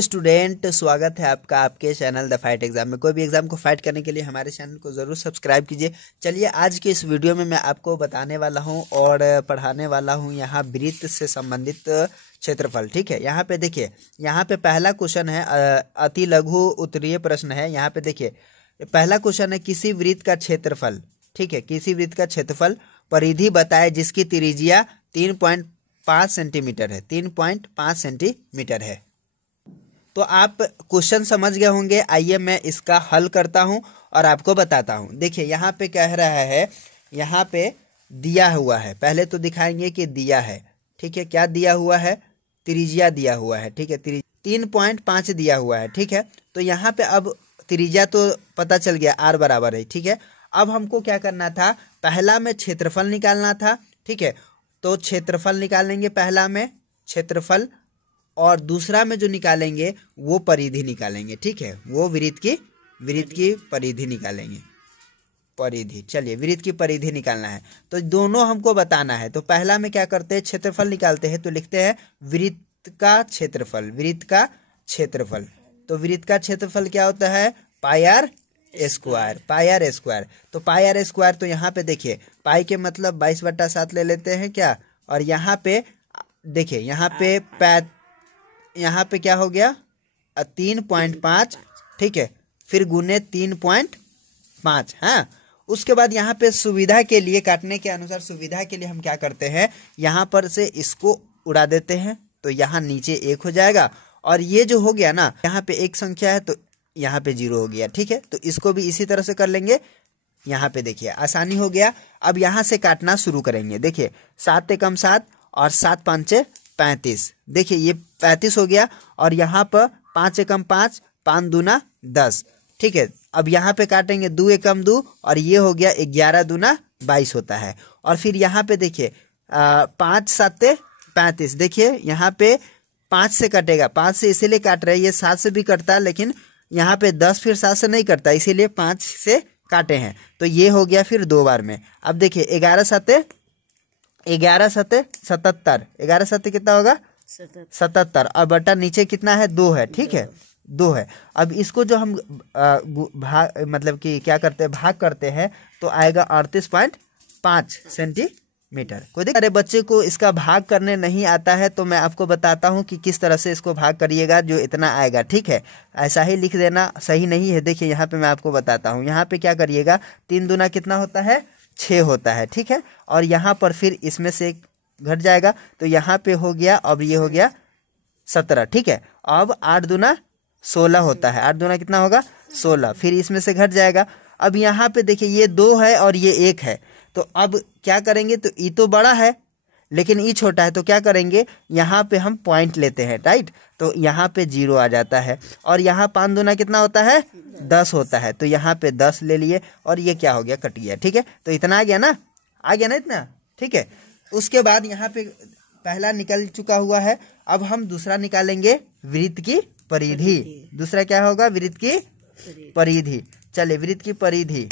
Student, स्वागत है आपका आपके चैनल द फाइट एग्जाम में। कोई भी एग्जाम को फाइट करने के लिए हमारे चैनल को ज़रूर सब्सक्राइब कीजिए। चलिए, आज के इस वीडियो में मैं आपको बताने वाला हूं और पढ़ाने वाला हूं यहाँ वृत्त से संबंधित क्षेत्रफल। ठीक है, यहाँ पे देखिए, यहाँ पे पहला क्वेश्चन है, अति लघु उत्तरीय प्रश्न है। यहाँ पे देखिए, पहला क्वेश्चन है किसी वृत्त का क्षेत्रफल। ठीक है, किसी वृत्त का क्षेत्रफल परिधि बताए जिसकी त्रिज्या 3.5 सेंटीमीटर है। 3.5 सेंटीमीटर है। तो आप क्वेश्चन समझ गए होंगे। आइए मैं इसका हल करता हूं और आपको बताता हूं। देखिए, यहाँ पे कह रहा है, यहाँ पे दिया हुआ है। पहले तो दिखाएंगे कि दिया है। ठीक है, क्या दिया हुआ है? त्रिज्या दिया हुआ है। ठीक है, 3.5 दिया हुआ है। ठीक है, तो यहाँ पे अब त्रिज्या तो पता चल गया, r बराबर है। ठीक है, अब हमको क्या करना था? पहला में क्षेत्रफल निकालना था। ठीक है, तो क्षेत्रफल निकालेंगे पहला में क्षेत्रफल, और दूसरा में जो निकालेंगे वो परिधि निकालेंगे। ठीक है, वो वृत्त की परिधि निकालेंगे। परिधि, चलिए वृत्त की परिधि निकालना है तो दोनों हमको बताना है। तो पहला में क्या करते हैं? क्षेत्रफल निकालते हैं। तो लिखते हैं वृत्त का क्षेत्रफल। वृत्त का क्षेत्रफल, तो वृत्त का क्षेत्रफल क्या होता है? Pi r square. Pi r square, तो पाई आर स्क्वायर, तो यहाँ पे देखिए पाई के मतलब 22/7 ले लेते हैं क्या, और यहाँ पे देखिए, यहाँ पे क्या हो गया? 3.5। ठीक है, फिर गुने 3.5। हाँ, उसके बाद यहाँ पे सुविधा के लिए, काटने के अनुसार सुविधा के लिए हम क्या करते हैं? यहाँ पर से इसको उड़ा देते हैं, तो यहाँ नीचे 1 हो जाएगा। और ये जो हो गया ना, यहाँ पे एक संख्या है तो यहाँ पे 0 हो गया। ठीक है, तो इसको भी इसी तरह से कर लेंगे। यहाँ पे देखिए आसानी हो गया। अब यहाँ से काटना शुरू करेंगे। देखिए 7 एकम 7 और 7 5 35। देखिए ये 35 हो गया, और यहाँ पर 5 एकम 5, 5 दूना 10। ठीक है, अब यहाँ पे काटेंगे 2 एकम 2, और ये हो गया 11 दूना 22 होता है। और फिर यहाँ पे देखिए 5 7 35। देखिए यहाँ पे 5 से कटेगा, 5 से इसीलिए काट रहे हैं, ये 7 से भी कटता है, लेकिन यहाँ पे 10 फिर 7 से नहीं कटता, इसीलिए 5 से काटे हैं। तो ये हो गया फिर 2 बार में। अब देखिए 11 7 77। 11 7 कितना होगा? 77। और बटा नीचे कितना है? 2 है। ठीक है, 2 है। अब इसको जो हम भाग, मतलब कि क्या करते हैं, भाग करते हैं, तो आएगा 38.5 सेंटीमीटर। कोई दिक्कत? अरे बच्चे को इसका भाग करने नहीं आता है तो मैं आपको बताता हूँ कि किस तरह से इसको भाग करिएगा, जो इतना आएगा। ठीक है, ऐसा ही लिख देना सही नहीं है। देखिए यहाँ पे मैं आपको बताता हूँ। यहाँ पे क्या करिएगा? 3 दूना कितना होता है? 6 होता है। ठीक है, और यहाँ पर फिर इसमें से घट जाएगा, तो यहाँ पे हो गया, अब ये हो गया 17। ठीक है, अब 8 दूना 16 होता है। 8 दूना कितना होगा? 16। फिर इसमें से घट जाएगा। अब यहाँ पे देखिए ये 2 है और ये 1 है, तो अब क्या करेंगे? तो ई तो बड़ा है लेकिन ई छोटा है, तो क्या करेंगे? यहाँ पे हम पॉइंट लेते हैं, राइट। तो यहाँ पे 0 आ जाता है, और यहाँ 5 दूना कितना होता है? 10 होता है, तो यहाँ पे 10 ले लिए, और ये क्या हो गया? कट गया। ठीक है, तो इतना आ गया ना? आ गया ना इतना? ठीक है, उसके बाद यहाँ पे पहला निकल चुका हुआ है। अब हम दूसरा निकालेंगे, वृत्त की परिधि। दूसरा क्या होगा? वृत्त की परिधि। चलिए वृत्त की परिधि।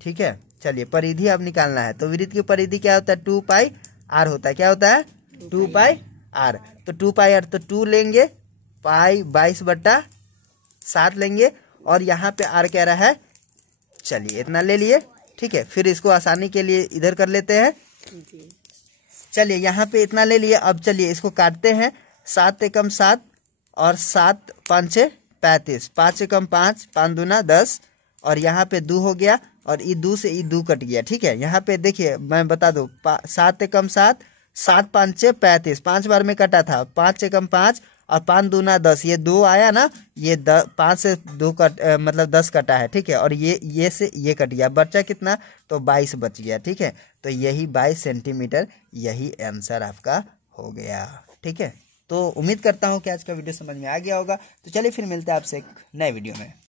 ठीक है, चलिए परिधि अब निकालना है। तो वृत्त की परिधि क्या होता है? 2 पाई r होता है। क्या होता है? 2 पाई r। तो 2 पाई r, तो 2 लेंगे, पाई 22/7 लेंगे, और यहाँ पे r कह रहा है, चलिए इतना ले लिए। ठीक है, फिर इसको आसानी के लिए इधर कर लेते हैं। चलिए यहाँ पे इतना ले लिए। अब चलिए इसको काटते हैं। 7 एकम 7 और 7 5 35। 5 एकम 5, 5 दूना 10, और यहाँ पे 2 हो गया, और ई 2 से ई 2 कट गया। ठीक है, यहाँ पे देखिए मैं बता दूं, 7 एकम 7, 7 5 35, 5 बार में कटा था। 5 एकम 5 और 5 दूना 10, ये 2 आया ना, ये 5 से 2 कट, मतलब 10 कटा है। ठीक है, और ये से ये कट गया, बचा कितना? तो 22 बच गया। ठीक है, तो यही 22 सेंटीमीटर, यही आंसर आपका हो गया। ठीक है, तो उम्मीद करता हूँ कि आज का वीडियो समझ में आ गया होगा। तो चलिए फिर मिलते हैं आपसे एक नए वीडियो में।